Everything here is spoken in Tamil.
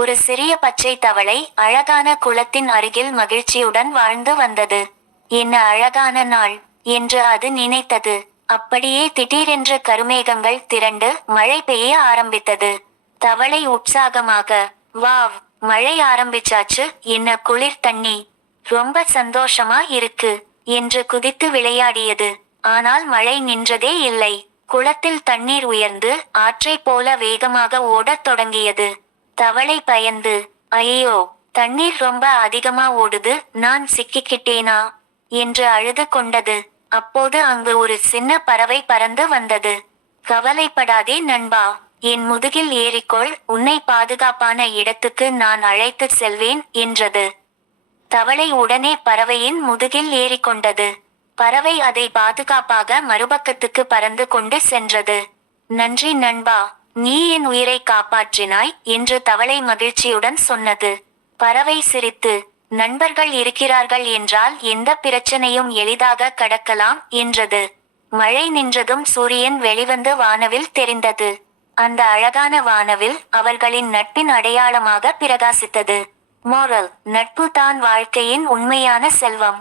ஒரு சிறிய பச்சை தவளை அழகான குளத்தின் அருகில் மகிழ்ச்சியுடன் வாழ்ந்து வந்தது. என்ன அழகான நாள் என்று அது நினைத்தது. அப்படியே திடீரென்று கருமேகங்கள் திரண்டு மழை பெய்ய ஆரம்பித்தது. தவளை உற்சாகமாக, வாவ், மழை ஆரம்பிச்சாச்சு, என்ன குளிர் தண்ணி, ரொம்ப சந்தோஷமா இருக்கு என்று குதித்து விளையாடியது. ஆனால் மழை நின்றதே இல்லை. குளத்தில் தண்ணீர் உயர்ந்து ஆற்றைப் போல வேகமாக ஓடத் தொடங்கியது. தவளை பயந்து, ஐயோ, தண்ணீர் ரொம்ப அதிகமா ஓடுது, நான் சிக்கிக்கிட்டேனா என்று அழுது கொண்டது. அப்போது அங்கு ஒரு சின்ன பறவை பறந்து வந்தது. கவலைப்படாதே நண்பா, என் முதுகில் ஏறிக்கொள், உன்னை பாதுகாப்பான இடத்துக்கு நான் அழைத்துச் செல்வேன் என்றது. தவளை உடனே பறவையின் முதுகில் ஏறிக்கொண்டது. பறவை அதை பாதுகாப்பாக மறுபக்கத்துக்கு பறந்து கொண்டு சென்றது. நன்றி நண்பா, நீ என் உயிரை காப்பாற்றினாய் என்று தவளை மகிழ்ச்சியுடன் சொன்னது. பறவை சிரித்து, நண்பர்கள் இருக்கிறார்கள் என்றால் எந்த பிரச்சனையும் எளிதாக கடக்கலாம் என்றது. மழை நின்றதும் சூரியன் வெளிவந்து வானவில் தெரிந்தது. அந்த அழகான வானவில் அவர்களின் நட்பின் அடையாளமாக பிரகாசித்தது. மோரல்: நட்பு தான் வாழ்க்கையின் உண்மையான செல்வம்.